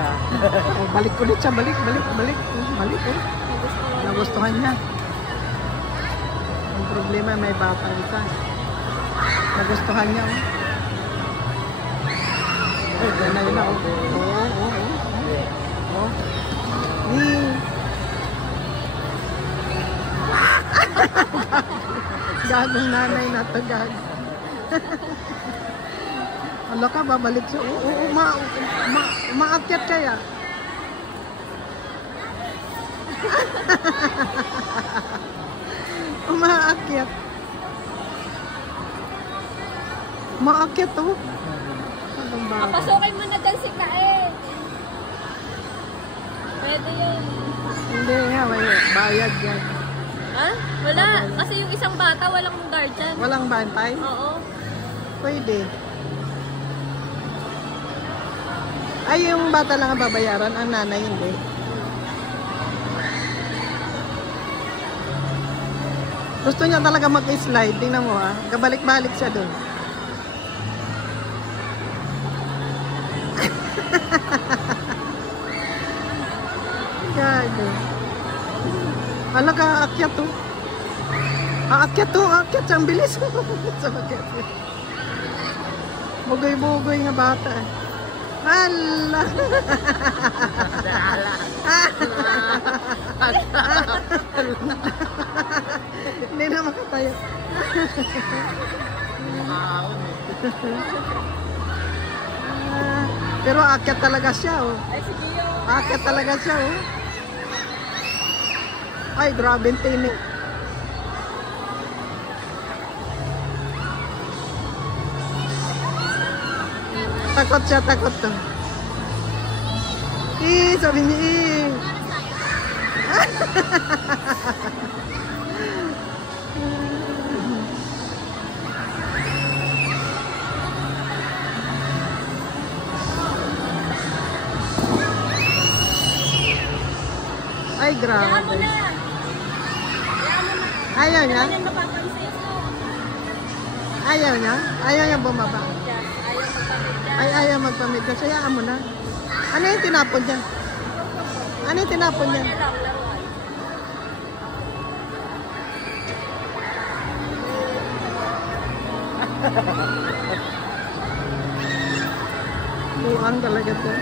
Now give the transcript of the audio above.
Oh, balik ulit siya, balik. Balik, oh. Nagustuhan niya. Ang problema, may batang isa. Nagustuhan niya, oh. Oh, yan na yun na, oh. Oh. Gagong nanay na to, gag. Ala ka, babalik siya. Umaakyat kaya. Umaakyat. Umaakyat to. Papasukin mo na dyan si Kae. Pwede yun. Hindi nga, may bayad yan. Ha? Wala. Kasi yung isang bata, walang guardian. Walang bantay? Oo. Pwede. Ay, yung bata lang ang babayaran, ang nanay hindi. Gusto niya talaga mag-slide. Tingnan mo ha. Kabalik-balik siya dun. Gago. Ala ka, aakyat to. Aakyat to, aakyat siya. Ang bilis. Bugoy-bugoy nga bata. Hala. Hindi na makatayo. Pero aakyat talaga siya, oh. Ay, sige yun. Aakyat talaga siya, oh. Ay, grabe yung tinik. Takot siya, takot to. Sabi niya, Ay, grabe. Kaya mo na. Ayaw niya? Ano napapansin mo? Ayaw niya? Ayaw niya bumaba. Ay, ayaw magpamigdas. Hayaan mo na. Ano yung tinapon niya? Ano yung tinapon niya? Buang talaga to.